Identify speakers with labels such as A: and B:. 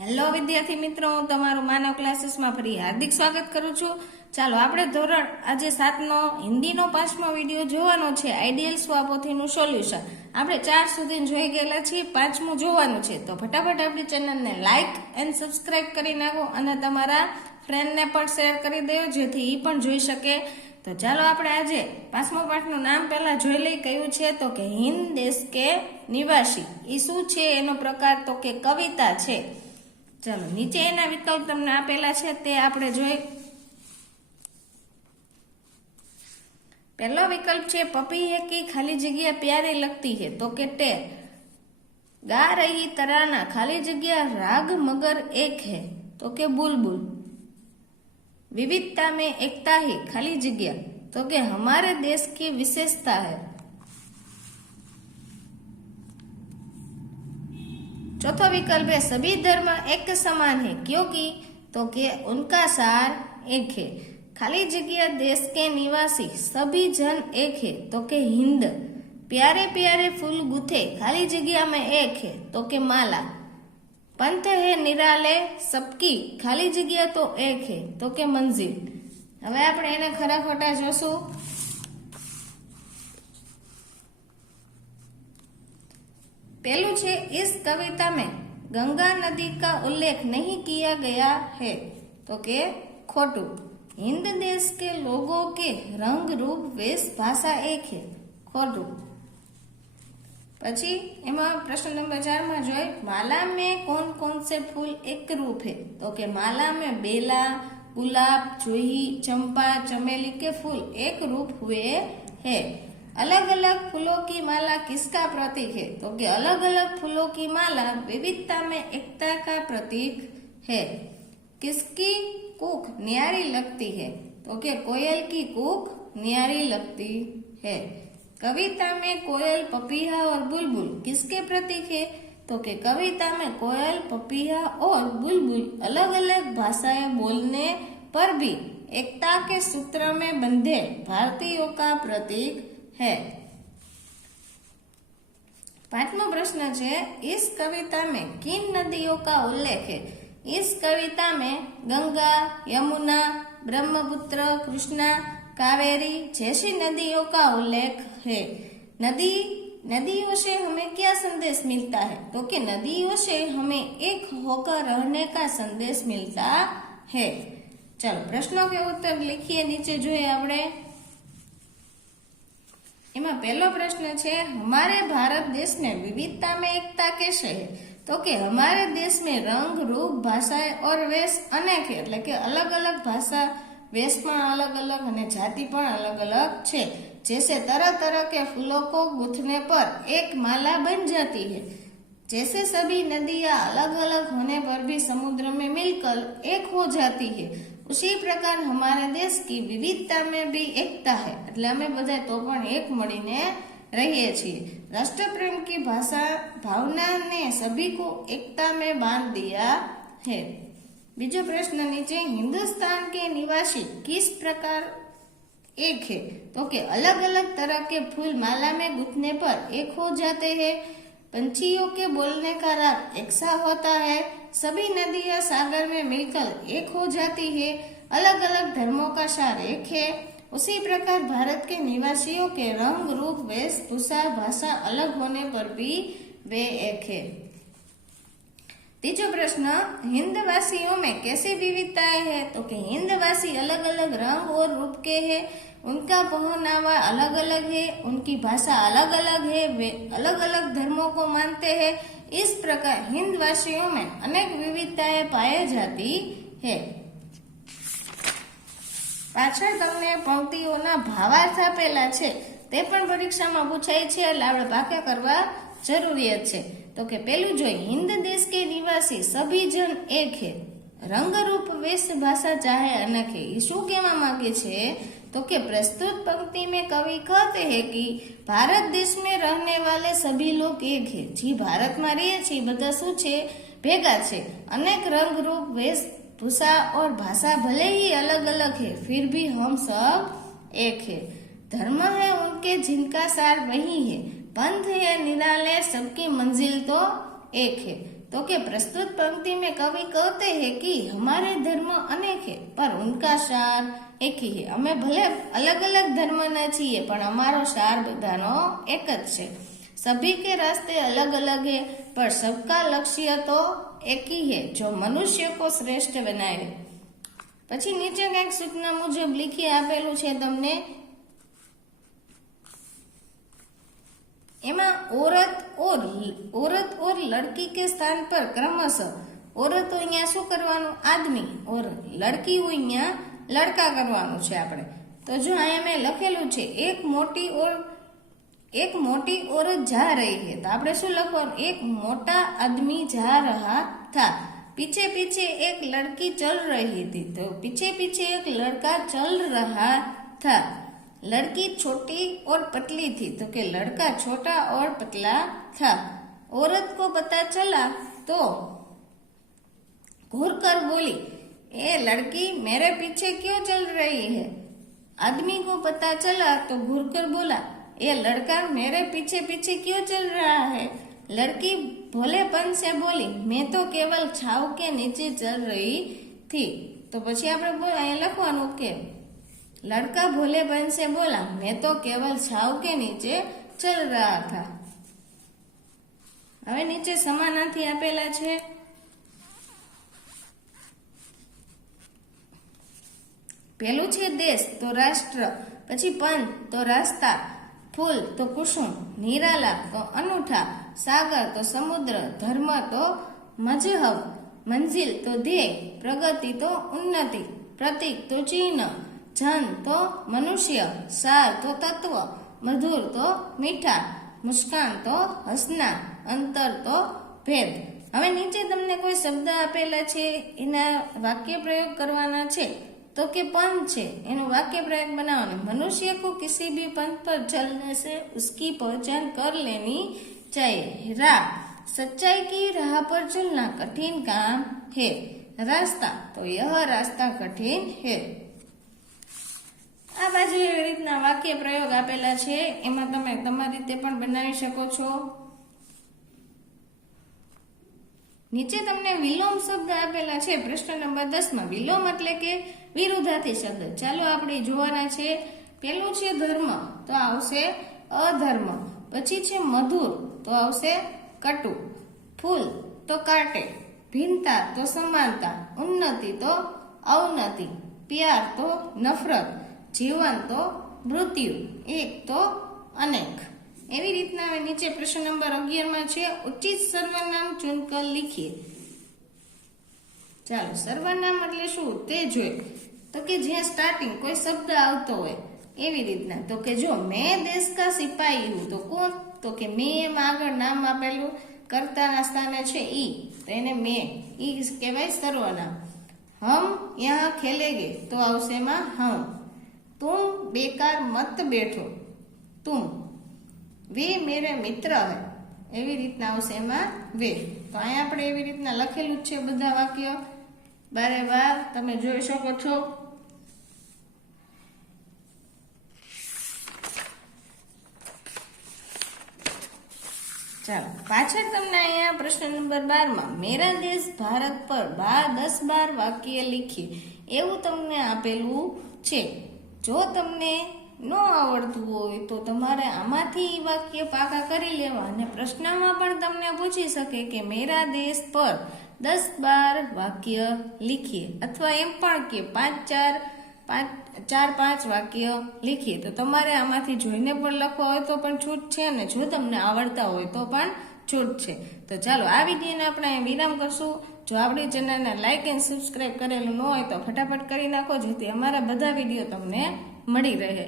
A: Hello વિદ્યાર્થી મિત્રો, હું તમારું માનવ ક્લાસીસમાં ફરી હાર્દિક સ્વાગત કરું છું. ચાલો આપણે ધોરણ, આજે સાતનો હિન્દીનો પાંચમો વીડિયો જોવાનો છે આઈડિયલ સ્વાપોથીનું સોલ્યુશન. આપણે ચાર સુધી જોઈ ગયેલા છીએ, પાંચમું જોવાનું છે. તો ફટાફટ આપણી ચેનલને લાઇક એન્ડ સબસ્ક્રાઇબ કરી નાખો અને તમારા ફ્રેન્ડને પણ શેર કરી દો જેથી એ પણ જોઈ શકે. તો ચાલો આપણે આજે પાંચમો પાઠનું નામ પહેલાં જોઈ લઈ કયું છે? તો કે હિન્દ દેશ કે નિવાસી. એ શું છે? એનો પ્રકાર તો કે કવિતા છે. ચાલો, નીચે એના વિકલ્પ તમને આપેલા છે તે આપણે જોઈ. પહેલો વિકલ્પ છે, પપી હે કે ખાલી જગ્યા પ્યારે લગતી હે તો કે ટે ગા રહી તરાના, ખાલી જગ્યા રાગ મગર એક હે. તો કે, બુલબુલ. વિવિધતા મેં એકતા હે, ખાલી જગ્યા. તો કે, હમારે દેશ की વિશેષતા હૈ. चौथा विकल्प है सभी धर्म एक समान है क्योंकि तो के उनका सार एक है खाली जगह देश के निवासी सभी जन एक है तो के हिंद प्यारे प्यारे फूल गुथे खाली जगह में एक है तो के माला पंथ है निराले सबकी ખાલી જગ્યા તો એક હે તો કે મંજિલ હવે આપણે એને ખરા ખોટા જોશું पहलू छे इस कविता में गंगा नदी का उल्लेख नहीं किया गया है तो के खोटू हिंद देश के लोगों के रंग रूप वेश भाषा एक है खोटू પછી એમાં પ્રશ્ન નંબર ચાર માં જોઈ માલા में कौन कौन से फूल एक रूप है तो के माला में बेला गुलाब जूही चंपा चमेली के फूल एक रूप हुए हैं अलग अलग फूलों की माला किसका प्रतीक है? तो कि अलग अलग फूलों की माला विविधता में एकता का प्रतीक है। किसकी कूक न्यारी लगती है? तो कि कोयल की कूक न्यारी लगती है। कविता में कोयल, पपीहा और बुलबुल किसके प्रतीक है? तो कि कविता में कोयल, पपीहा और बुलबुल अलग अलग भाषाएँ बोलने पर भी एकता के सूत्र में बंधे भारतीयों का प्रतीक है पांचवा प्रश्न है इस कविता में किन नदियों का उल्लेख है इस कविता में गंगा यमुना ब्रह्मपुत्र कृष्णा कावेरी जैसी नदियों का उल्लेख है नदी नदियों से हमें क्या संदेश मिलता है तो कि नदियों से हमें एक होकर रहने का संदेश मिलता है चलो प्रश्नों के उत्तर लिखिए नीचे जो है આપણે એમાં પહેલો પ્રશ્ન છે हमारे भारत देश में विविधता में एकता कैसे है तो कि हमारे देश में रंग रूप भाषाएं और वेश अनेक है એટલે કે અલગ અલગ ભાષા વેશમાં અલગ અલગ અને જાતિ પણ अलग अलग છે जैसे तरह तरह के फूलों को गूंथने पर एक माला बन जाती है जैसे सभी नदियां अलग अलग होने पर भी समुद्र में मिलकर एक हो जाती है उसी प्रकार हमारे देश की विविधता में भी एकता है એટલે અમે બધા તો પણ એક મળીને રહીએ છીએ राष्ट्र प्रेम की भाषा भावना ने सभी को एकता में बांध दिया है बीजो प्रश्न नीचे हिंदुस्तान के निवासी किस प्रकार एक है तो कि अलग अलग तरह के फूल माला में गुथने पर एक हो जाते हैं पंछियों के बोलने का राग एक सा होता है सभी नदियाँ सागर में मिलकर एक हो जाती है। अलग अलग धर्मों का सार एक है। उसी प्रकार भारत के निवासियों के रंग, रूप वेशभूषा भाषा अलग होने पर भी वे एक है। तीजो प्रश्न, हिंदवासियों में कैसी विविधताएँ है? तो कि हिंदवासी अलग अलग रंग और रूप के हैं। उनका पहनावा अलग अलग है, उनकी भाषा अलग अलग है, वे अलग अलग धर्मों को मानते हैं। इस प्रकार हिंदवासियों में अनेक विविधताएं पाई जाती है પાછળ તમને પંક્તિઓના ભાવાર્થ આપેલા છે તે પણ પરીક્ષામાં પૂછાય છે એટલે આપણે પાકા કરવા જરૂરિયાત છે તો કે પેલું જોઈ હિન્દ દેશ કે નિવાસી સભી જન એક હે રંગ रूप वेश भाषा चाहे अनेक है ये શું કહેવા માંગે છે तो कि प्रस्तुत पंक्ति में कवि कहते हैं कि भारत देश में रहने वाले सभी लोग एक है जी भारत में रहे છે બધા શું છે ભેગા છે અનેક રંગ रूप वेश भूषा और भाषा भले ही अलग अलग है फिर भी हम सब एक है धर्म है उनके जिनका सार वही है पंथ है निराले सबकी मंजिल तो एक है तो कि प्रस्तुत पंक्ति में कवि कहते हैं कि हमारे धर्म अनेक है पर उनका सार एक ही है અમે ભલે અલગ અલગ ધર્મના છીએ પણ અમારો સાર બધાનો એક જ છે सभी के रास्ते अलग अलग है पर सबका लक्ष्य तो एक ही है जो मनुष्य को श्रेष्ठ बनाए પછી નીચે કંઈક સૂચના મુજબ લીખી આપેલું છે તમને એમાં ઓરત ઓર ઓરત ઓર લડકી કે સ્થાન પર ક્રમશઃ ઓરતો અહીંયા શું કરવાનું? આદમી ઓર લડકી હોય અહીંયા લડકા કરવાનું છે આપણે. તો જો અહીંયા મેં લખેલું છે, એક મોટી ઓર, એક મોટી ઓરત જા રહી છે. તો આપણે શું લખવાનું? એક મોટા આદમી જા રહા થા. પીછે પીછે એક લડકી ચલ રહી હતી. તો પીછે પીછે એક લડકા ચલ રહા થા. लड़की छोटी और पतली थी तो कि लड़का छोटा और पतला था औरत को पता चला तो घूर कर बोली ए लड़की मेरे पीछे क्यों चल रही है आदमी को पता चला तो घूर कर बोला ये लड़का मेरे पीछे पीछे क्यों चल रहा है लड़की भोलेपन से बोली मैं तो केवल छाव के नीचे चल रही थी तो પછી આપણે બોલ- અહીંયા લખવાનું કે लड़का भोलेपन से बोला मैं तो केवल छाव के नीचे चल रहा था હવે નીચે સમાનાર્થી આપેલા છે પેલું છે દેશ તો રાષ્ટ્ર પછી પંથ તો રાસ્તા ફૂલ તો કુસુમ નિરાલા તો અનૂઠા સાગર તો સમુદ્ર ધર્મ તો મજહબ મંજિલ તો ધ્યેય પ્રગતિ તો ઉન્નતિ પ્રતીક તો ચિહ્ન જન તો મનુષ્ય સાર તો તત્વ મધુર તો મીઠા મુસ્કાન તો હસના અંતર તો ભેદ હવે નીચે તમને કોઈ શબ્દ આપેલા છે એના વાક્ય પ્રયોગ કરવાના છે तो कि पंथ છે એનું વાક્ય પ્રયોગ બનાવવાનું मनुष्य को किसी भी पंथ पर चलने से उसकी पहचान कर लेनी चाहिए राह सच्चाई की राह पर चलना कठिन काम है रास्ता तो यह रास्ता कठिन है વાક્ય પ્રયોગ આપેલા છે, એમાં તમે તમારી રીતે પણ બનાવી શકો છો. નીચે તમને વિલોમ શબ્દ આપેલા છે, પ્રશ્ન નંબર દસમાં વિલોમ એટલે કે વિરુદ્ધાર્થી શબ્દ. ચાલો આપણે જોવાના છે, પેલું છે ધર્મ, તો આવશે અધર્મ. પછી છે મધુર, તો આવશે કટુ. ફૂલ, તો કાટે. ભિન્નતા, તો સમાનતા. ઉન્નતિ, તો અવનતિ. પ્યાર, તો નફરત. જીવન, તો મૃત્યુ, એક તો અનેક. એવી રીતના હવે નીચે પ્રશ્ન નંબર અગિયારમાં છે, ઉચિત સર્વનામ ચૂનકર લીખીએ. ચાલો, સર્વનામ એટલે શું? તે જોઈએ તો કે જ્યાં સ્ટાર્ટિંગ કોઈ શબ્દ આવતો હોય, એવી રીતના. તો કે જો મેં દેશ કા સિપાહી હું, તો કોણ? તો કે મેં એમ આગળ નામ આપેલું કર્તાના સ્થાને છે ઈ. તો એને મેં, ઈ કહેવાય સર્વનામ. હમ યહાં ખેલેગે, તો આવશે એમાં હમ. તુમ બેકાર મત બેઠો. તું વે મેરે મિત્ર હે. એવી રીતના આવશે એમાં વે. તો અહીંયા આપણે એવી રીતના લખેલું જ છે બધા વાક્ય. બારે બાર, તમે જોઈ શકો છો. ચાલો, પાછળ તમને અહીંયા પ્રશ્ન નંબર બારમાં, મેરા દેશ ભારત પર બાર દસ બાર વાક્ય લીખીએ. એવું તમને આપેલું છે. જો તમને ન આવડતું હોય તો તમારે આમાંથી એ વાક્ય પાકા કરી લેવા અને પ્રશ્નમાં પણ તમને પૂછી શકે કે મેરા દેશ પર દસ બાર વાક્ય લીખીએ અથવા એમ પણ કે પાંચ ચાર પાંચ ચાર, પાંચ વાક્ય લીખીએ. તો તમારે આમાંથી જોઈને પણ લખવા હોય તો પણ છૂટ છે અને જો તમને આવડતા હોય તો પણ છૂટ છે. તો ચાલો, આ વિડીયોને આપણે વિરામ કરશું. જો આપણી ચેનલને લાઇક એન્ડ સબસ્ક્રાઈબ કરેલું ન હોય તો ફટાફટ કરી નાખો, જેથી અમારા બધા વીડિયો તમને મળી રહે.